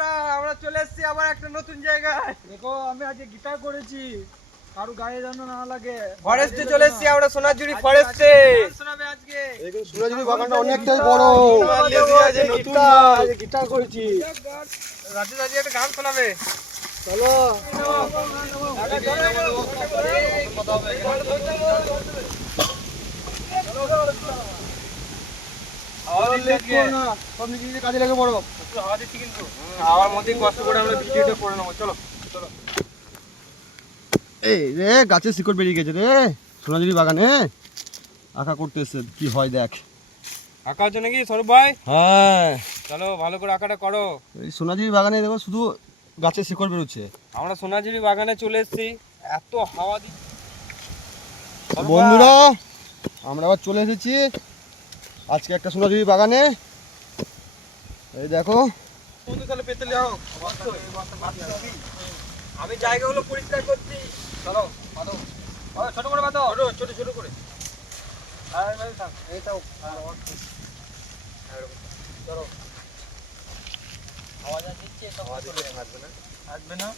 বন্ধুরা আমরা চলে এসেছি আবার একটা নতুন জায়গায়। দেখো আমি আজকে গিটার করেছি। কারও গায়ে যেন না লাগে। ফরেস্টে চলে এসেছি আমরা সোনাঝুরি ফরেস্টে শোনাবে আজকে? সোনাঝুরি বাগানটা অনেকটাই বড়। গিটার করেছি। রাজু রাজু একটা গান শোনাবে। চলো। কাজে লেগে পড়ো হাওয়া দিচ্ছি কিন্তু হাওয়ার মধ্যেই কষ্ট করে আমরা ভিডিওটা করে নেব চলো এই রে গাছের শিকড় বেরিয়ে গেছে রে। সোনাঝুরি বাগানে। আঁকা করতে এসছে কি হয় দেখ। আঁকা হচ্ছে নাকি সৌরভ ভাই? হ্যাঁ। চলো ভালো করে আঁকাটা করো। এই সোনাঝুরি বাগানে দেখো শুধু গাছের শিকড় বেরোচ্ছে। আমরা সোনাঝুরি বাগানে চলে এসেছি। এত হাওয়া দিচ্ছে বন্ধুরা আমরা আবার চলে এসেছি। আজকে একটা সোনাঝুরি বাগানে। এই দেখো। বন্ধু তাহলে পেতে যাও আমি জায়গাগুলো পরিষ্কার করছি। চলো ছোট করে বাঁধো। ছোট ছোট ছোট করে। আওয়াজ আসছে আসবে না? আসবে না?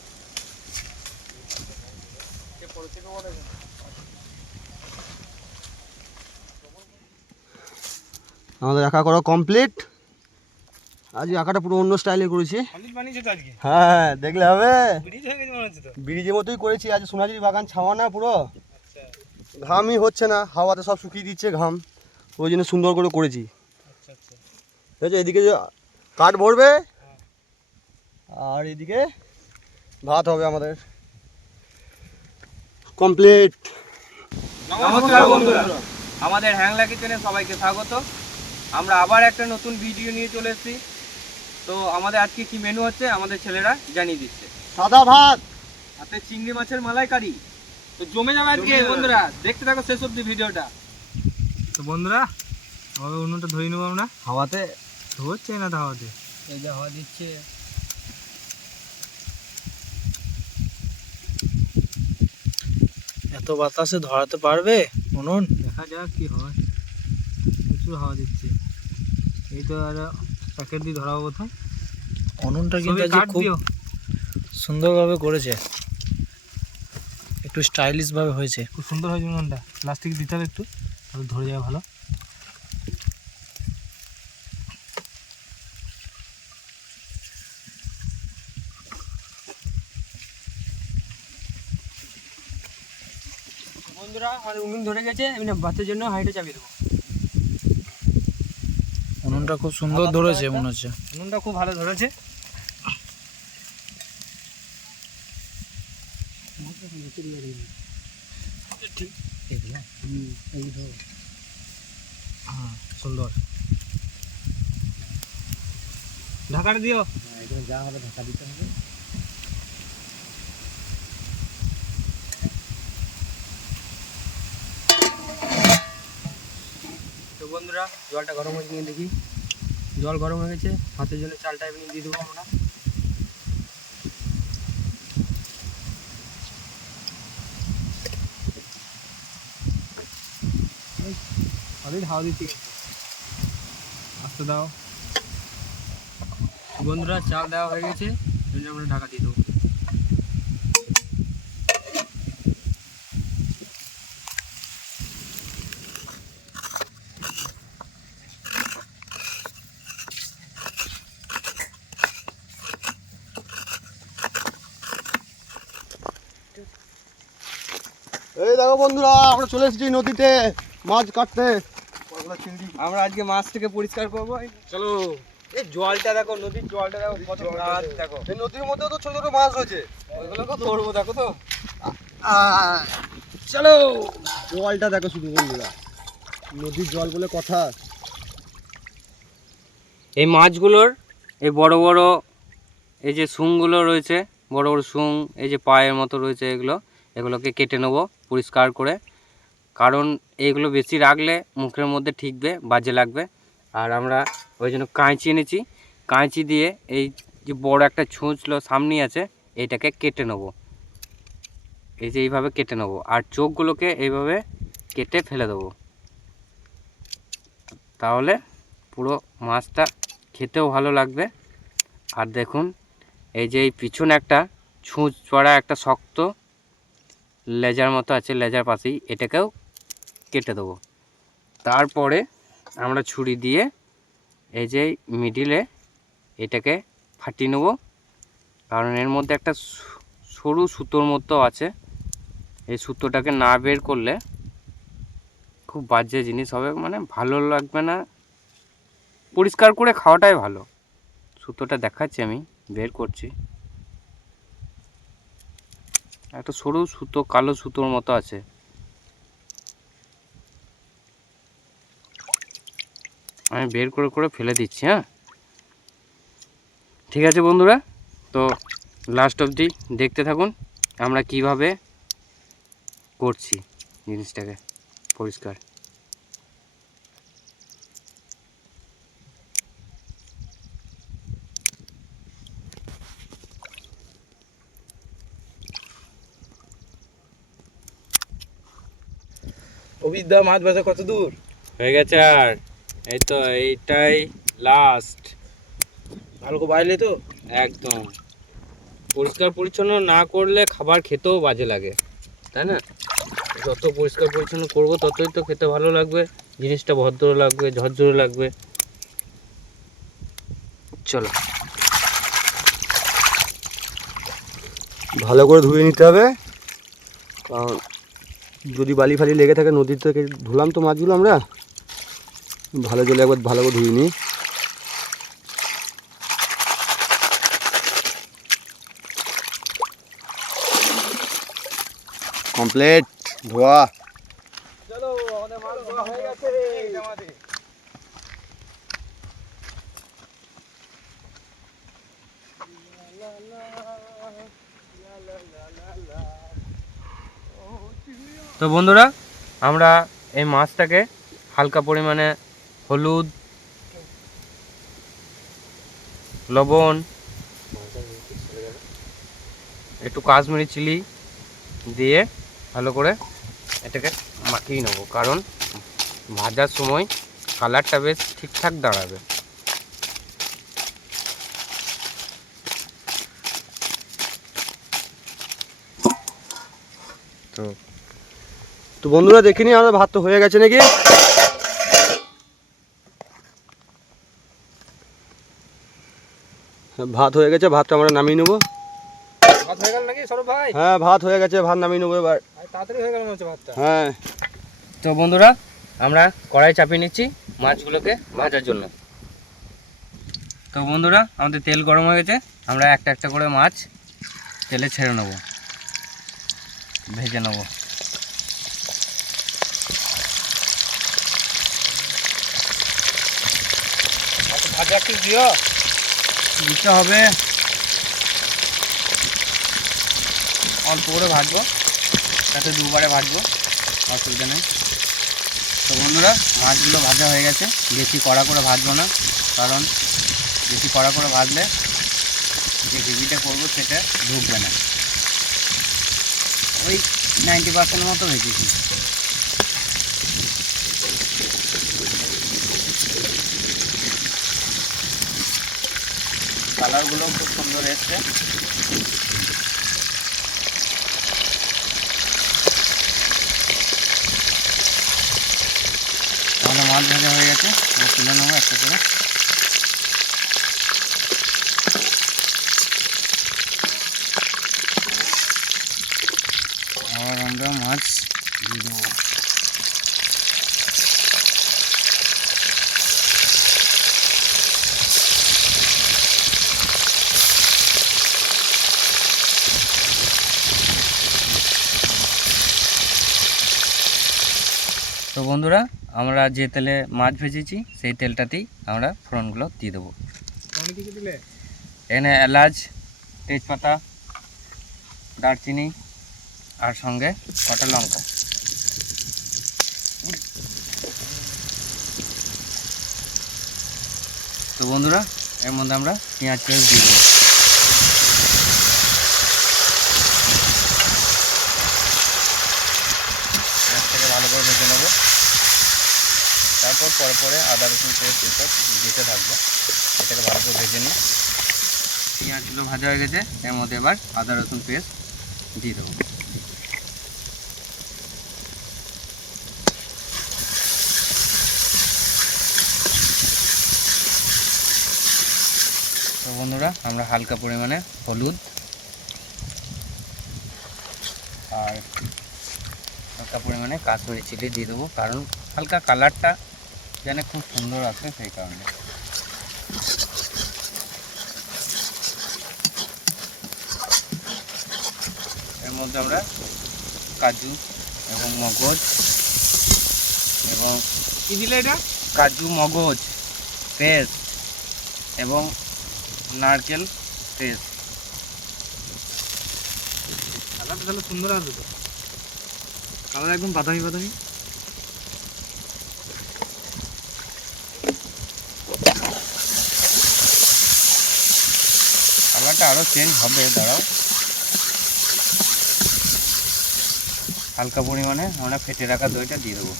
আমাদের আঁকা করা কমপ্লিট আজ আঁকাটা পুরো অন্য স্টাইলে করেছি। হ্যাঁ দেখলে হবে? ব্রিজের মতোই করেছি আজ সোনাঝুরি বাগান ছাওয়া না পুরো। আচ্ছা। ঘামই হচ্ছে না হাওয়াতে সব শুকিয়ে দিচ্ছে ঘাম। ওই জন্য সুন্দর করে করেছি। আচ্ছা আচ্ছা। ঠিক আছে এদিকে যে কাঠ ভরবে আর এদিকে ভাত হবে আমাদের। কমপ্লিট নমস্কার বন্ধুরা আমাদের হ্যাংলা কিচেনে সবাইকে স্বাগত। আমরা আবার একটা নতুন ভিডিও নিয়ে চলে এসেছি। তো আমাদের আজকে কি মেনু হচ্ছে? আমাদের ছেলেরা জানিয়ে দিচ্ছে। সাদা ভাত! হাতে চিংড়ি মাছের মালাইকারি। তো জমে যাবে আজকে বন্ধুরা। দেখতে থাকো শেষ অব্দি ভিডিওটা। তো বন্ধুরা আমাদের অন্যটা ধরে নেব আমরা। হাওয়াতে? ধরছে না হাওয়াতে। এই যে হাওয়া দিচ্ছে। এত বাতাসে ধরাতে পারবে? উনুন দেখা যাক কি হয়। প্রচুর হাওয়া দিচ্ছে। এই তো আর প্যাকেট দিয়ে ধরাবো কোথায় উনুনটা কিন্তু আজকে খুব সুন্দরভাবে করেছে। একটু স্টাইলিশ ভাবে হয়েছে। খুব সুন্দর হয়েছে উনুনটা। প্লাস্টিক দিতে হবে একটু তাহলে ধরে যাবে ভালো। বন্ধুরা আমাদের উনুন ধরে গেছে আমি না বাচ্চার জন্য হাইটে চাপিয়ে দেবো। উনুনটা খুব সুন্দর ধরেছে মনে হচ্ছে। উনুনটা খুব ভালো ধরেছে। হ্যাঁ, সুন্দর। ঢাকাটা দিও। যা হবে ঢাকা দিতে হবে তো বন্ধুরা জলটা গরম হয়ে গিয়ে দেখি। জল গরম হয়ে গেছে হাতের জন্য চালটা এমনি দিয়ে দেবো আমরা। আস্তে দাও। বন্ধুরা, চাল দেওয়া হয়ে গেছে আমরা ঢাকা দিয়ে দেবো। এই দেখো বন্ধুরা আমরা চলে এসেছি নদীতে মাছ কাটতে। আমরা আজকে মাছ থেকে পরিষ্কার করব। চলো। এই জলটা দেখো নদীর জলটা দেখো কত গাছ দেখো। এই নদীর মধ্যেও তো ছোট ছোট মাছ রয়েছে। ওইগুলোকে ধরবো দেখো তো। চলো। জলটা দেখো শুধু বন্ধুরা। নদীর জল বলে কথা। এই মাছগুলোর এই বড় বড় এই যে শুংগুলো রয়েছে বড় বড় শুং এই যে পায়ের মতো রয়েছে এগুলো। এগুলোকে কেটে নেব পরিষ্কার করে। কারণ এইগুলো বেশি রাখলে মুখের মধ্যে ঠিকবে, বাজে লাগবে। আর আমরা ওই জন্য কাঁচি এনেছি। কাঁচি দিয়ে এই যে বড় একটা ছুঁচলো সামনেই আছে এইটাকে কেটে নেব। এই যে এইভাবে কেটে নেব। আর চোখগুলোকে এইভাবে কেটে ফেলে দেবো। তাহলে পুরো মাছটা খেতেও ভালো লাগবে। আর দেখুন, এই যে এই পিছনে একটা ছুঁচ পড়া একটা শক্ত লেজার মতো আছে, লেজার পাশেই এটাকেও কেটে দেবো। তারপরে আমরা ছুরি দিয়ে এই যে মিডিলে এটাকে ফাটিয়ে নেব। কারণ এর মধ্যে একটা সরু সুতোর মতো আছে। এই সুতোটাকে না বের করলে খুব বাজে জিনিস হবে মানে ভালো লাগবে না। পরিষ্কার করে খাওয়াটাই ভালো। সুতোটা দেখাচ্ছি আমি, বের করছি। একটা সরু সুতো, কালো সুতোর মতো আছে। আমি বের করে করে ফেলে দিচ্ছি হ্যাঁ? ঠিক আছে বন্ধুরা, তো লাস্ট অবধি দেখতে থাকুন আমরা কীভাবে করছি জিনিসটাকে পরিষ্কার। অভিদা মাছ ভাজা কত দূর? হয়ে গেছে আর। এই তো এইটাই লাস্ট ভালো করে বাইলে তো। একদম। পরিষ্কার পরিচ্ছন্ন না করলে খাবার খেতেও বাজে লাগে তাই না? যত পরিষ্কার পরিচ্ছন্ন করব ততই তো খেতে ভালো লাগবে জিনিসটা ভদ্র লাগবে ঝরঝরে লাগবে। চলো। ভালো করে ধুয়ে নিতে হবে কারণ যদি বালি ফালি লেগে থাকে নদীর থেকে ধুলাম তো মাছগুলো আমরা। ভালো জলে একবার ভালো করে ধুয়ে নিই। কমপ্লিট, ধোয়া চলো আমাদের মাছ ধোয়া হয়ে গেছে তো বন্ধুরা, আমরা এই মাছটাকে হালকা পরিমাণে হলুদ, লবণ, একটু কাশ্মীরি চিলি দিয়ে ভালো করে এটাকে মাখিয়ে নেব। কারণ ভাজার সময় কালারটা বেশ ঠিকঠাক দাঁড়াবে। তো তো বন্ধুরা দেখিনি আমাদের ভাত তো হয়ে গেছে নাকি? ভাত হয়ে গেছে ভাতটা আমরা নামিয়ে নেব। ভাত হয়ে গেল নাকি ভাই? হ্যাঁ ভাত হয়ে গেছে ভাত নামিয়ে নেব এবার। তাড়াতাড়ি হয়ে গেল ভাতটা। হ্যাঁ। তো বন্ধুরা আমরা কড়াই চাপিয়ে নিচ্ছি মাছগুলোকে ভাজার জন্য। তো বন্ধুরা আমাদের তেল গরম হয়ে গেছে আমরা একটা একটা করে মাছ তেলে ছেড়ে নেব। ভেজে নেব। কি দিও। দিতে হবে। অল্প করে ভাজবো। তাতে দুবারে ভাজবো। অসুবিধা নেই। তো বন্ধুরা মাছগুলো ভাজা হয়ে গেছে। বেশি কড়া করে ভাজবো না, কারণ বেশি কড়া করে ভাজলে যে গ্রেভিটা করব সেটা ঢুকবে না। ওই নাইনটি পার্সেন্ট মতো ভেজেছি। কালারগুলো খুব সুন্দর এসছে। আমাদের মাছ ভাজা হয়ে গেছে তুলে নেব একটা করে। আবার আমরা মাছ দিয়ে দেবো। বন্ধুরা আমরা যে তেলে মাছ ভেজেছি সেই তেলটাতেই আমরা ফোড়নগুলো দিয়ে দেবো। এখানে এলাচ তেজপাতা দারচিনি আর সঙ্গে কটা লঙ্কা। তো বন্ধুরা এর মধ্যে আমরা পেঁয়াজ পেঁয়াজ দিয়ে দেবো পেঁয়াজটাকে ভালো করে ভেজে নেব তারপর পরে পরে আদা রসুন পেস্ট এসব দিতে থাকব। এটাকে ভালো করে ভেজে নিই। পেঁয়াজগুলো ভাজা হয়ে গেছে, এর মধ্যে এবার আদা রসুন পেস্ট দিয়ে দেবো। বন্ধুরা, আমরা হালকা পরিমাণে হলুদ আর হালকা পরিমাণে কাশ্মীরি চিলি দিয়ে দেবো। কারণ হালকা কালারটা যেন খুব সুন্দর আসে সেই কারণে। এর মধ্যে আমরা কাজু এবং মগজ এবং কি দিলে এটা? কাজু মগজ পেস্ট এবং নারকেল পেস্ট। কালারটা তাহলে সুন্দর আসবে তো। কালার একদম বাদামি বাদামি কালারটা আরও চেঞ্জ হবে, দাঁড়াও। হালকা পরিমাণে আমরা ফেটে রাখা দইটা দিয়ে দেবো।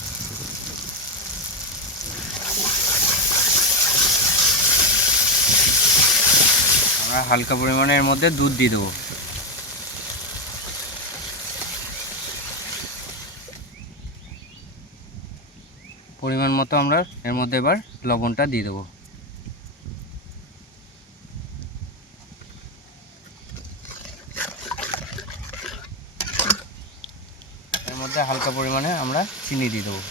আমরা হালকা পরিমাণে এর মধ্যে দুধ দিয়ে দেবো। পরিমাণ মতো আমরা এর মধ্যে এবার লবণটা দিয়ে দেবো। মধ্যে হালকা পরিমাণে আমরা চিনি দিয়ে দেবো।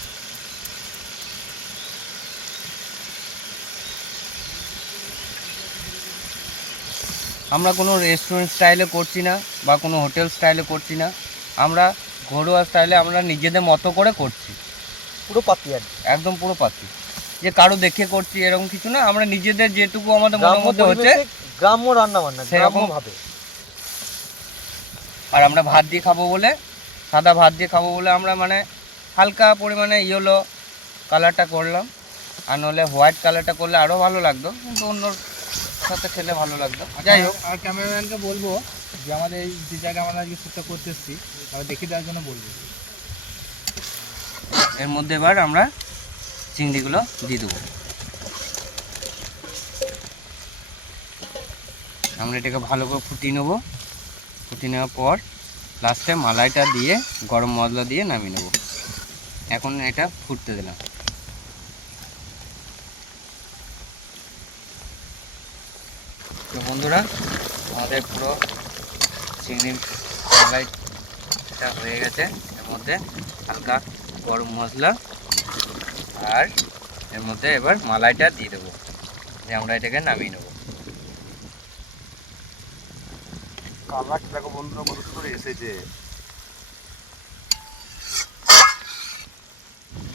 আমরা কোনো রেস্টুরেন্ট স্টাইলে করছি না বা কোনো হোটেল স্টাইলে করছি না। আমরা ঘরোয়া স্টাইলে আমরা নিজেদের মতো করে করছি। পুরো পাতি আর একদম পুরো পাতি। যে কারও দেখে করছি এরকম কিছু না আমরা নিজেদের যেটুকু আমাদের মনের মধ্যে হচ্ছে গ্রাম্য রান্না বান্না সেরকম ভাবে আর আমরা ভাত দিয়ে খাব বলে সাদা ভাত দিয়ে খাব বলে আমরা মানে হালকা পরিমাণে ইয়েলো কালারটা করলাম। আর নাহলে হোয়াইট কালারটা করলে আরও ভালো লাগতো কিন্তু অন্যর সাথে খেলে ভালো লাগতো। যাই হোক। আর ক্যামেরাম্যানকে বলব যে আমাদের এই যে জায়গায় আমরা আজকে শ্যুটটা করতে এসেছি তাহলে দেখিয়ে দেওয়ার জন্য বলব। এর মধ্যে এবার আমরা চিংড়িগুলো দিয়ে দেবো। আমরা এটাকে ভালো করে ফুটিয়ে নেব। ফুটিয়ে নেওয়ার পর লাস্টে মালাইটা দিয়ে, গরম মশলা দিয়ে নামিয়ে নেব। এখন এটা ফুটতে দিলাম। তো বন্ধুরা, আমাদের পুরো চিংড়ি মালাইটা হয়ে গেছে। এর মধ্যে হালকা গরম মশলা আর এর মধ্যে এবার মালাইটা দিয়ে দেবো। যে আমরা এটাকে নামিয়ে নেব। কালারটা দেখো বন্ধুরা কত সুন্দর এসেছে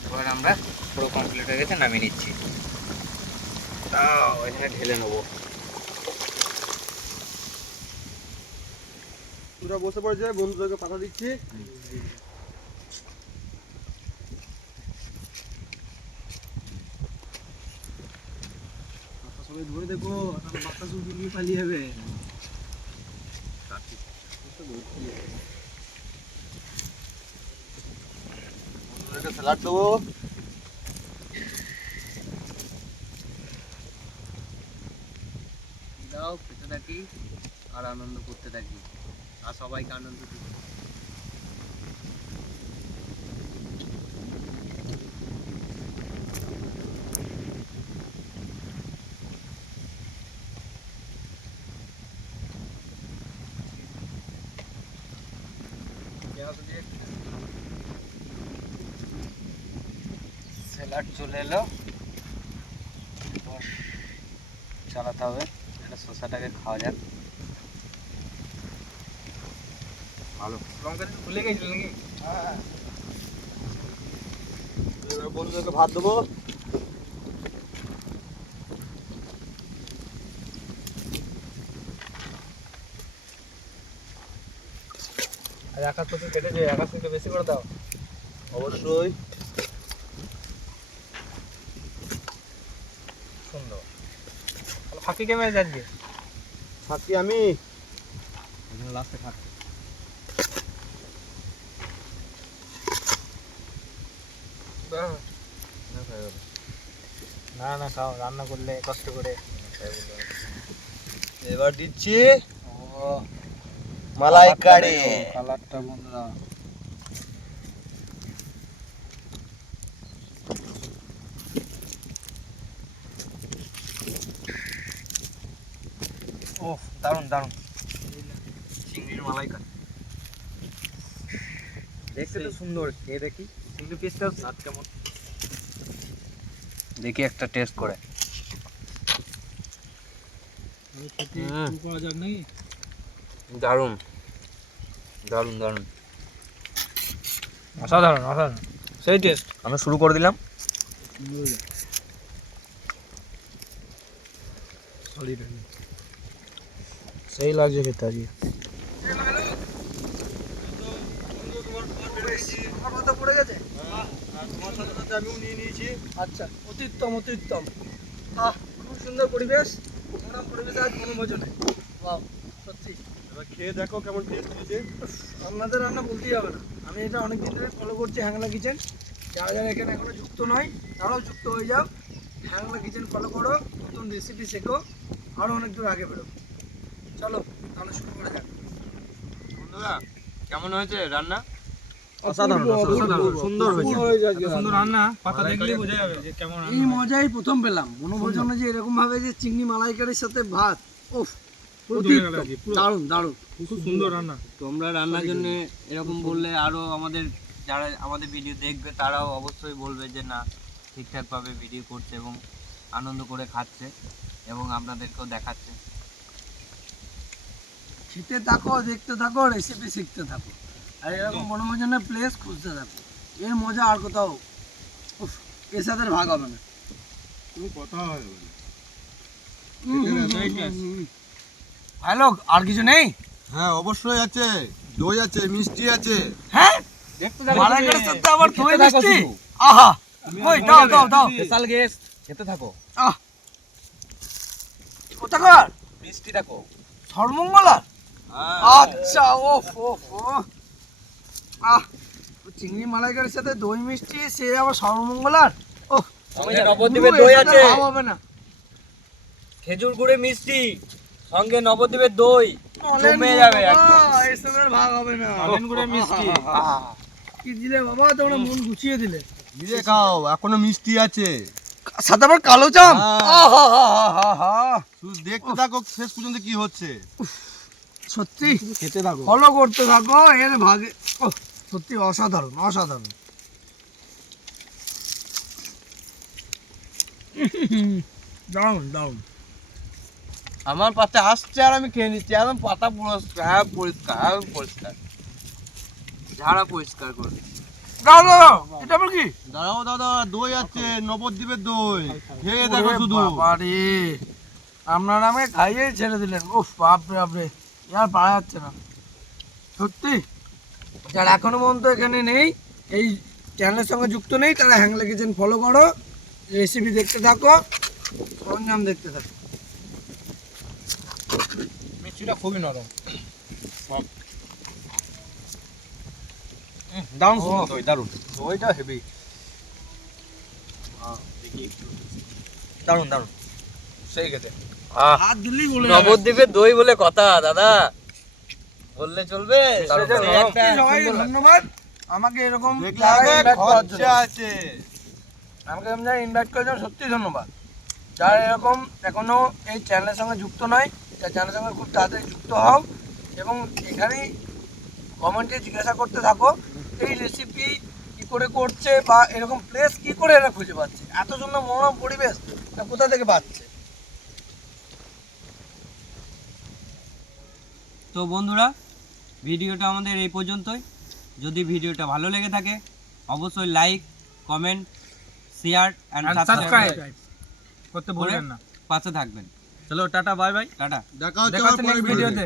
এবার আমরা পুরো কমপ্লিট হয়ে গেছে, নামিয়ে নিচ্ছি। এখানে ঢেলে নেব। পুরো বসে পড়েছে বন্ধুদেরকে পাঠা দিচ্ছি। সবাই ধরে দেখো বাচ্চা নিয়ে পালিয়ে যাবে। স্যালাড দাও খেতে থাকি আর আনন্দ করতে থাকি। আর সবাইকে আনন্দ দিই স্যালাড চলে এলো এবার চালাতে হবে। এটা শসাটাকে খাওয়া যাক। ভালো। লঙ্কা ভুলে গেছিল নাকি? এবার বন্ধুদেরকে ভাত দেবো? আর একা তো কেটেছে একা থেকে বেশি করে দাও। অবশ্যই। সুন্দর। ফাঁকি ক্যামেরা যাচ্ছে থাকি আমি। লাস্টে ফাঁকি। না না খাও রান্না করলে কষ্ট করে। এবার দিচ্ছি। মালাইকারি কালারটা বন্ধুরা। ওহ দারুণ দারুণ। চিংড়ির মালাইকারি দেখতে তো সুন্দর খেয়ে দেখি। চিংড়ি পিসটা স্বাদ কেমন? দেখি একটা টেস্ট করে। হুম। করা যাক নাকি? দারুণ। দারুণ দারুণ। অসাধারণ অসাধারণ। সেই টেস্ট আমরা শুরু করে দিলাম। সেই লাগছে খেতে আজকে। আচ্ছা অতিউত্তম অতিউত্তম আহ খুব সুন্দর পরিবেশ। পরিবেশ আজ বনভোজনে বাহ সত্যি। খেয়ে দেখো কেমন টেস্ট হয়েছে আপনাদের রান্না বলতেই হবে না। আমি এটা অনেক দিন ধরে ফলো করছি হ্যাংলা কিচেন যারা যারা এখানে এখনও যুক্ত নয় তারাও যুক্ত হয়ে যাও। হ্যাংলা কিচেন ফলো করো নতুন রেসিপি শেখো আরও অনেক দূর আগে বেরো চলো তাহলে শুরু করা যাক। বন্ধুরা কেমন হয়েছে রান্না? অসাধারণ সুন্দর সুন্দর রান্না। পাতা দেখলেই বোঝা যাবে যে কেমন এই মজাই প্রথম পেলাম। বনভোজনে যে এরকম ভাবে যে চিংড়ি মালাইকারির সাথে ভাত ওফ দারুণ দারুণ। খুব সুন্দর রান্না। তোমরা রান্নার জন্য এরকম বললে আরও আমাদের যারা আমাদের ভিডিও দেখবে তারাও অবশ্যই বলবে যে না ঠিকঠাকভাবে ভিডিও করছে এবং আনন্দ করে খাচ্ছে এবং আপনাদেরকেও দেখাচ্ছে। খেতে থাকো দেখতে থাকো রেসিপি শিখতে থাকো। আর এরকম বনভোজনের প্লেস খুঁজতে থাকো। এর মজা আর কোথাও উফ, এর সাথে ভাগ হবে না। কোনো কথা হয় হ্যালো আর কিছু নেই? হ্যাঁ অবশ্যই আছে। দই আছে মিষ্টি আছে। হ্যাঁ? মালাইকারির সাথে আবার দই মিষ্টি? আহা! কই দাও দাও দাও। স্পেশাল গেস্ট খেতে থাকো। আহ! কোথাকার? মিষ্টি দেখো। সর্বমঙ্গলার হ্যাঁ। আচ্ছা ও আহ! চিংড়ি মালাইকারির সাথে দই মিষ্টি সে আবার সর্বমঙ্গলার? ওহ! সঙ্গে দই আছে। হবে না। খেজুর গুড়ে মিষ্টি। সঙ্গে নবদ্বীপের দই জমে যাবে একদম। ভাগ হবে না। মিষ্টি। কি দিলে বাবা তোমরা মন গুছিয়ে দিলে। নিজে খাও এখনও মিষ্টি আছে। সাথে আবার কালো চাম হ্যাঁ। দেখতে থাকো শেষ পর্যন্ত কি হচ্ছে। সত্যি? খেতে থাকো। ফলো করতে থাকো এর ভাগে সত্যি অসাধারণ অসাধারণ। দারুণ দারুণ। আমার পাতে আসছে আর আমি খেয়ে নিচ্ছি। একদম পাতা পরিষ্কার পরিষ্কার পরিষ্কার। ঝাড়া পরিষ্কার করে দাও দাও এটা আবার কি? দাঁড়াও দাদা দই আছে নবদ্বীপের দই। খেয়ে দেখো শুধু। বাবারে আপনারা আমাকে খাইয়ে ছেড়ে দিলেন। উফ বাপরে বাপরে আর পারা যাচ্ছে না। সত্যি? যারা এখনও পর্যন্ত এখানে নেই এই চ্যানেলের সঙ্গে যুক্ত নেই তারা হ্যাংলা কিচেন ফলো করো রেসিপি দেখতে থাকো সরঞ্জাম দেখতে থাকো। মিষ্টিটা খুবই নরম। দারুণ সুন্দর দই দারুণ। দইটা হেভি দারুণ দারুণ। সেই খেতে। নবদ্বীপের দই বলে কথা দাদা। বললে চলবে? ধন্যবাদ। আমাকে এরকম আমাকে ইনভাইট সত্যি ধন্যবাদ। যারা এরকম এখনও এই চ্যানেলের সঙ্গে যুক্ত নয় তার চ্যানেলের সঙ্গে খুব তাড়াতাড়ি যুক্ত হও এবং এখানেই কমেন্টে জিজ্ঞাসা করতে থাকো এই রেসিপি কি করে করছে বা এরকম প্লেস কি করে এরা খুঁজে পাচ্ছে? এত সুন্দর মনোরম পরিবেশ কোথা থেকে পাচ্ছে? তো বন্ধুরা ভিডিওটা আমাদের এই পর্যন্তই। যদি ভিডিওটা ভালো লেগে থাকে অবশ্যই like comment share and subscribe করতে ভুলবেন না। পাশে থাকবেন। চলো টাটা বাই বাই। টাটা। দেখা হচ্ছে ভিডিওতে।